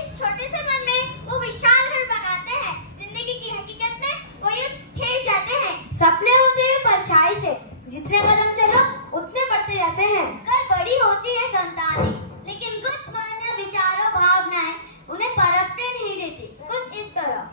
इस छोटे से मन में वो विशाल घर बनाते हैं। जिंदगी की हकीकत में वो युद्ध खेल जाते हैं। सपने होते हैं परछाई से, जितने कदम चलो उतने बढ़ते जाते हैं। कर बड़ी होती है संतानें, लेकिन कुछ मन विचारों भावनाएं उन्हें पनपने नहीं देती। कुछ इस तरह।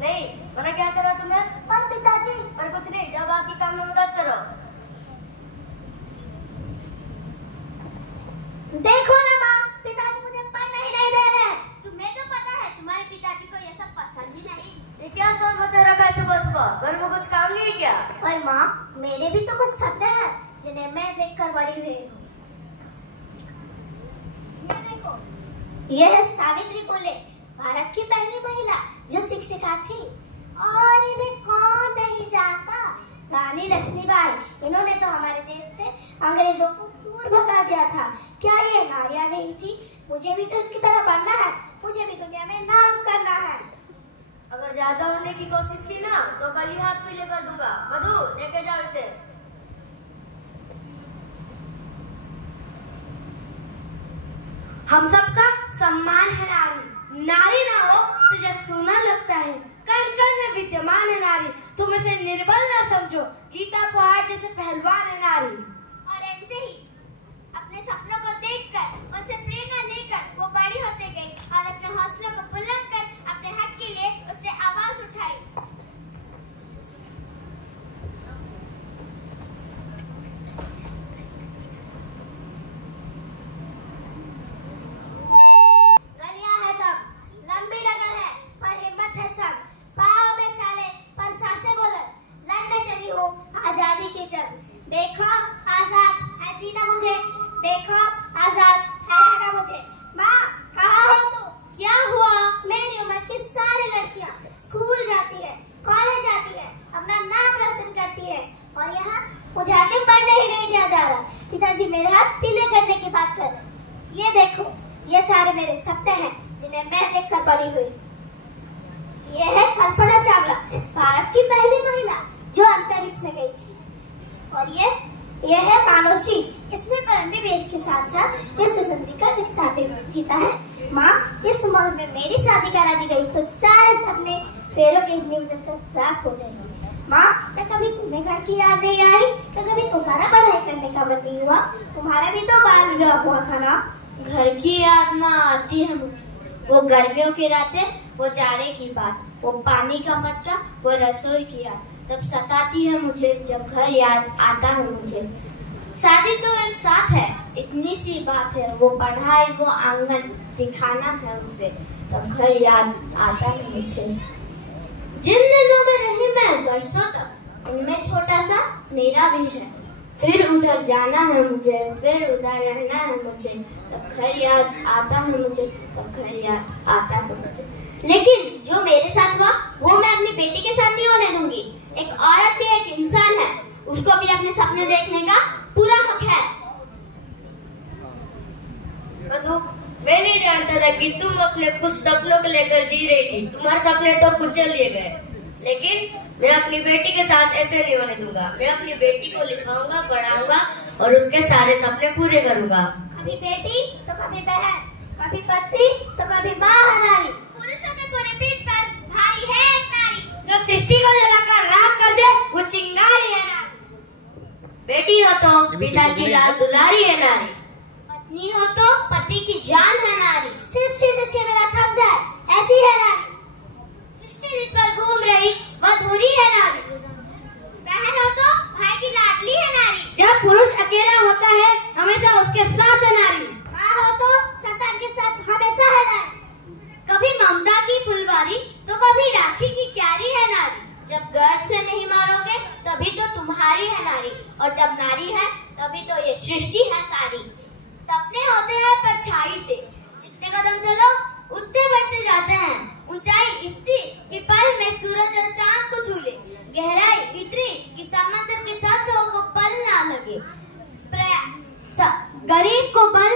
नहीं, मैंने क्या करा तुम्हें? पर पिताजी। पर कुछ नहीं, जब आपकी काम में मदद करो। देखो ना माँ, पिताजी मुझे पढ़ने ही नहीं दे रहे। तुम्हें तो पता है तुम्हारे पिताजी को ये सब पसंद ही नहीं। ये क्या सब बचा रखा है सुबह सुबह? घर में कुछ काम नहीं है क्या? पर माँ, मेरे भी तो कुछ सपने हैं जिन्हें मैं देखकर बड़ी हुई हूँ। ये देखो, ये है सावित्री फुले, भारत की पहली महिला जो शिक्षिका थी। और इन्हें कौन नहीं जानता? रानी लक्ष्मीबाई। इन्होंने तो हमारे देश से अंग्रेजों को दूर भगा दिया था। क्या ये नारियां नहीं थी? मुझे भी तो इनकी तरह बनना है। मुझे भी दुनिया में नाम करना है। अगर ज्यादा होने की कोशिश की ना तो कल ही हाथ पीले कर दूंगा। मधु, लेके जाओ इसे। हम सबका सम्मान है नारी। नारी ना हो तो जब सोना लगता है। कण कण में विद्यमान है नारी। तुम इसे निर्बल ना समझो। गीता पहाड़ जैसे पहलवान है नारी। और ऐसे ही अपने सपनों को देखकर, उनसे प्रेरणा लेकर वो बड़ी होते गई और अपने हौसलों को बुलंद कर अपने हक के लिए उससे आवाज उठाई। गलियां है तब, लंबी डगर है पर हिम्मत है सब। पाँव में चाले पर सांसें बुलंद, लड़ने चली हो आजादी की जंग। देखो आजाद है जीना मुझे, देखो आजाद है रहना मुझे। माँ, कहाँ हो तुम? क्या हुआ? मेरी उम्र की सारी लड़कियाँ स्कूल जाती है, कॉलेज जाती है, अपना नाम रोशन करती है, और यहाँ मुझे आगे पढ़ने ही नहीं दिया जा रहा। पिताजी मेरे हाथ पीले करने की बात कर रहे। ये देखो, ये सारे मेरे सपने हैं जिन्हें मैं देखकर बड़ी हुई। ये है कल्पना चावला, भारत की पहली महिला जो अंतरिक्ष में गई थी। और ये है मानसी। इसने तो MBBS के साथ साथ विश्व संधि का खिताब भी जीता है। माँ, इस उम्र में मेरी शादी करा दी गई तो सारे सपने फेरों के नींव जलकर राख हो जाएंगे। माँ, क्या कभी तुम्हें घर की याद नहीं आई? क्या कभी तुम्हारा पढ़ाई करने का मन नहीं हुआ? तुम्हारा भी तो बाल विवाह हुआ था ना? घर की याद ना आती है मुझे। वो गर्मियों की रातें, वो जाड़े की बात, वो पानी का मटका, वो रसोई की याद तब सताती है मुझे जब घर याद आता है मुझे। शादी तो एक साथ है, इतनी सी बात है, वो पढ़ाई, वो आंगन दिखाना है उसे, तब घर याद आता है मुझे। जिन दिनों में रही मैं बरसों तक, उनमें छोटा सा मेरा भी है। फिर उधर जाना है मुझे, फिर उधर रहना है मुझे, तब घर याद आता है मुझे, तब घर याद आता है मुझे। लेकिन जो मेरे साथ हुआ वो मैं अपनी बेटी के साथ नहीं होने दूंगी। एक औरत भी एक इंसान है, उसको भी अपने सपने देखने का पूरा हक है। मधु, मैं नहीं जानता था कि तुम अपने कुछ सपनों को लेकर जी रही थी। तुम्हारे सपने तो कुचल लिए गए, लेकिन मैं अपनी बेटी के साथ ऐसे नहीं होने दूंगा। मैं अपनी बेटी को लिखाऊंगा, पढ़ाऊंगा और उसके सारे सपने पूरे करूंगा। कभी बेटी तो कभी बहन, कभी पत्नी तो कभी माँ है नारी। पुरुषों के पूरे पीठ पर भारी है एक नारी, जो सृष्टि को जलाकर राख कर दे वो चिंगारी है नारी। बेटी हो तो पिता की लाल दुलारी है नारी। पत्नी हो तो पति की जान है नारी। सृष्टि जिसके बिना थम जाए ऐसी है नारी। सृष्टि जिस पर घूम रही वह अधूरी है नारी। बहन हो तो भाई की लाडली है नारी। जब पुरुष अकेला होता है हमेशा उसके साथ है नारी। माँ हो तो संतान के साथ हमेशा है नारी। द्वारी तो कभी राखी की क्यारी है नारी। जब गर्व से नहीं मारोगे तभी तो तुम्हारी है नारी, और जब नारी है तभी तो ये सृष्टि है सारी। सपने होते हैं परछाई से, जितने कदम चलो उतने बढ़ते जाते हैं। ऊंचाई इतनी कि पल में सूरज और चांद को छू ले, गहराई इतनी कि समंदर के साथों को पल ना लगे। गरीब को बल